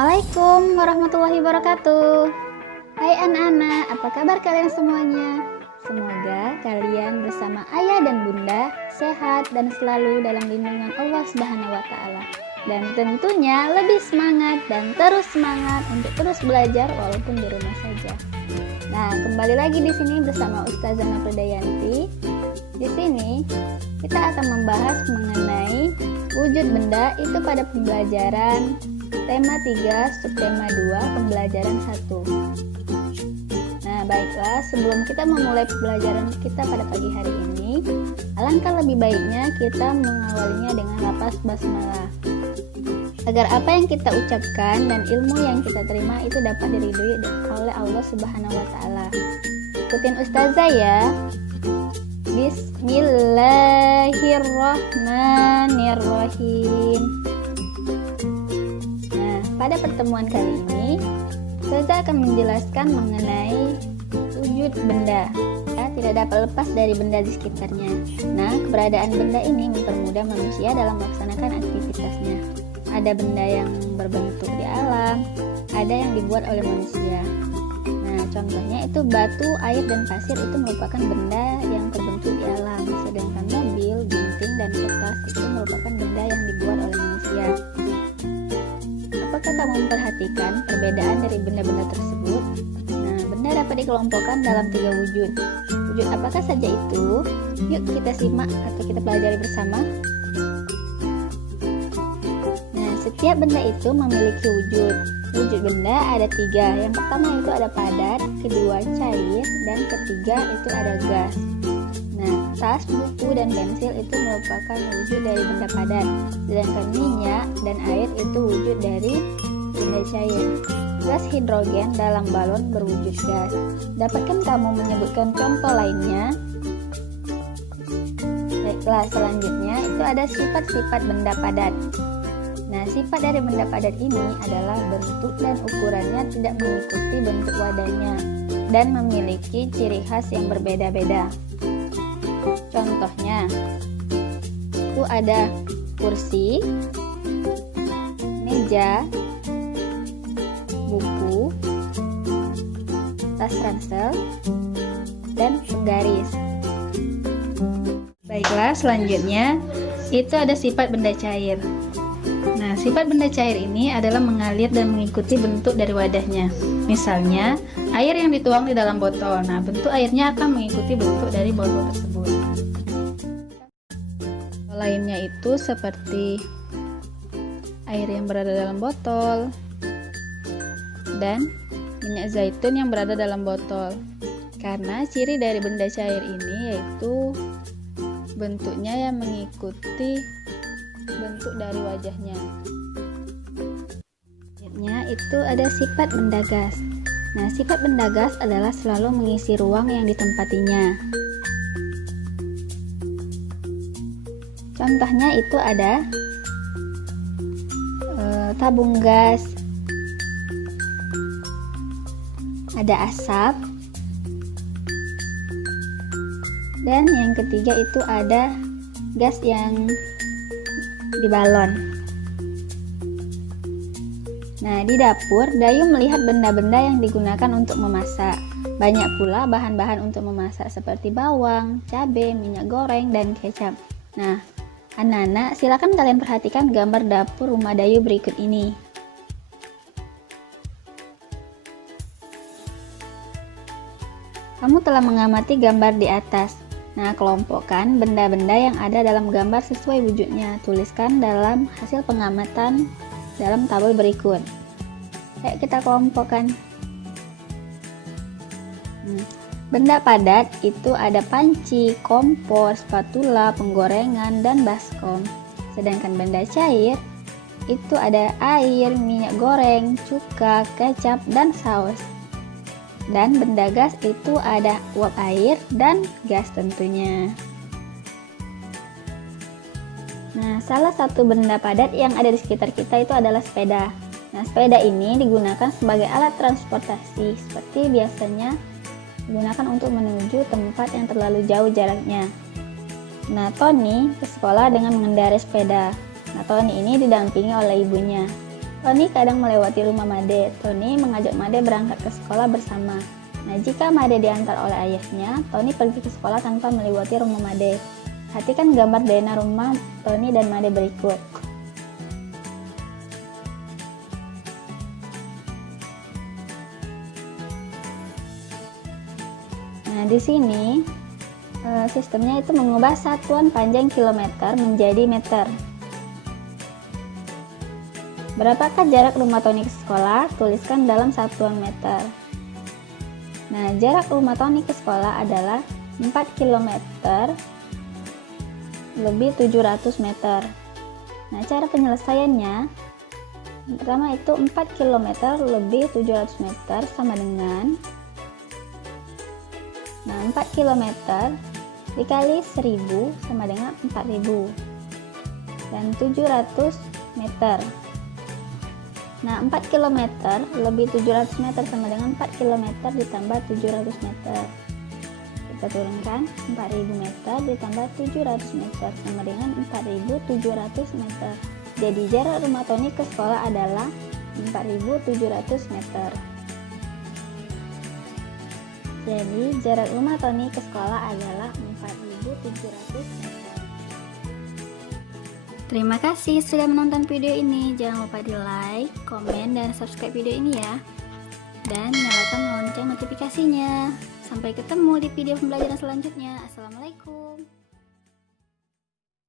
Assalamualaikum warahmatullahi wabarakatuh. Hai anak-anak, apa kabar kalian semuanya? Semoga kalian bersama ayah dan bunda sehat dan selalu dalam lindungan Allah Subhanahu wa taala. Dan tentunya lebih semangat dan terus semangat untuk terus belajar walaupun di rumah saja. Nah, kembali lagi di sini bersama Ustazah Nafridayanti. Di sini kita akan membahas mengenai wujud benda itu pada pembelajaran tema 3, subtema 2, pembelajaran 1. Nah, baiklah, sebelum kita memulai pembelajaran kita pada pagi hari ini, alangkah lebih baiknya kita mengawalinya dengan lafaz basmalah. Agar apa yang kita ucapkan dan ilmu yang kita terima itu dapat diridhoi oleh Allah Subhanahu wa taala. Ikutin ustazah ya. Bismillahirrahmanirrahim. Nah, pada pertemuan kali ini, ustazah akan menjelaskan mengenai wujud benda. Ya, tidak dapat lepas dari benda di sekitarnya. Nah, keberadaan benda ini mempermudah manusia dalam melaksanakan aktivitasnya. Ada benda yang berbentuk di alam, ada yang dibuat oleh manusia. Nah, contohnya itu batu, air, dan pasir itu merupakan benda yang terbentuk di alam. Sedangkan mobil, gunting, dan kertas itu merupakan benda yang dibuat oleh manusia. Apakah kamu memperhatikan perbedaan dari benda-benda tersebut? Nah, benda dapat dikelompokkan dalam 3 wujud. Wujud apakah saja itu? Yuk kita simak atau kita pelajari bersama. Setiap benda itu memiliki wujud. Wujud benda ada 3. Yang pertama itu ada padat, kedua cair, dan ketiga itu ada gas. Nah, tas, buku, dan pensil itu merupakan wujud dari benda padat. Sedangkan minyak dan air itu wujud dari benda cair. Gas hidrogen dalam balon berwujud gas. Dapatkah kamu menyebutkan contoh lainnya? Baiklah, selanjutnya itu ada sifat-sifat benda padat. Nah, sifat dari benda padat ini adalah bentuk dan ukurannya tidak mengikuti bentuk wadahnya dan memiliki ciri khas yang berbeda-beda. Contohnya, itu ada kursi, meja, buku, tas ransel, dan penggaris. Baiklah, selanjutnya itu ada sifat benda cair. Nah, sifat benda cair ini adalah mengalir dan mengikuti bentuk dari wadahnya. Misalnya, air yang dituang di dalam botol. Nah, bentuk airnya akan mengikuti bentuk dari botol tersebut. Lainnya itu seperti air yang berada dalam botol dan minyak zaitun yang berada dalam botol. Karena ciri dari benda cair ini yaitu bentuknya yang mengikuti bentuk dari wajahnya. Selanjutnya itu ada sifat benda gas. Nah, sifat benda gas adalah selalu mengisi ruang yang ditempatinya. Contohnya itu ada tabung gas, ada asap, dan yang ketiga itu ada gas yang di balon. Nah, di dapur, Dayu melihat benda-benda yang digunakan untuk memasak. Banyak pula bahan-bahan untuk memasak seperti bawang, cabai, minyak goreng, dan kecap. Nah, anak-anak, silakan kalian perhatikan gambar dapur rumah Dayu berikut ini. Kamu telah mengamati gambar di atas. Nah, kelompokkan benda-benda yang ada dalam gambar sesuai wujudnya. Tuliskan dalam hasil pengamatan dalam tabel berikut. Ayo kita kelompokkan. Benda padat itu ada panci, kompor, spatula, penggorengan, dan baskom. Sedangkan benda cair itu ada air, minyak goreng, cuka, kecap, dan saus. Dan benda gas itu ada uap air dan gas tentunya. Nah, salah satu benda padat yang ada di sekitar kita itu adalah sepeda. Nah, sepeda ini digunakan sebagai alat transportasi seperti biasanya digunakan untuk menuju tempat yang terlalu jauh jaraknya. Nah, Tony ke sekolah dengan mengendarai sepeda. Nah, Tony ini didampingi oleh ibunya. Tony kadang melewati rumah Made. Tony mengajak Made berangkat ke sekolah bersama. Nah, jika Made diantar oleh ayahnya, Tony pergi ke sekolah tanpa melewati rumah Made. Perhatikan gambar zona rumah Tony dan Made berikut. Nah, di sini sistemnya itu mengubah satuan panjang kilometer menjadi meter. Berapakah jarak rumah Tony ke sekolah? Tuliskan dalam satuan meter. Nah, jarak rumah Tony ke sekolah adalah 4 km lebih 700 meter. Nah, cara penyelesaiannya, pertama itu 4 km lebih 700 meter sama dengan 4 km dikali 1000 sama dengan 4000 dan 700 meter. Nah, 4 km lebih 700 meter sama dengan 4 km ditambah 700 meter. Kita turunkan 4000 meter ditambah 700 meter sama dengan 4700 meter. Jadi jarak rumah Tony ke sekolah adalah 4700 meter. Jadi jarak rumah Tony ke sekolah adalah 4700 meter. Terima kasih sudah menonton video ini. Jangan lupa di like, komen, dan subscribe video ini ya. Dan nyalakan lonceng notifikasinya. Sampai ketemu di video pembelajaran selanjutnya. Assalamualaikum.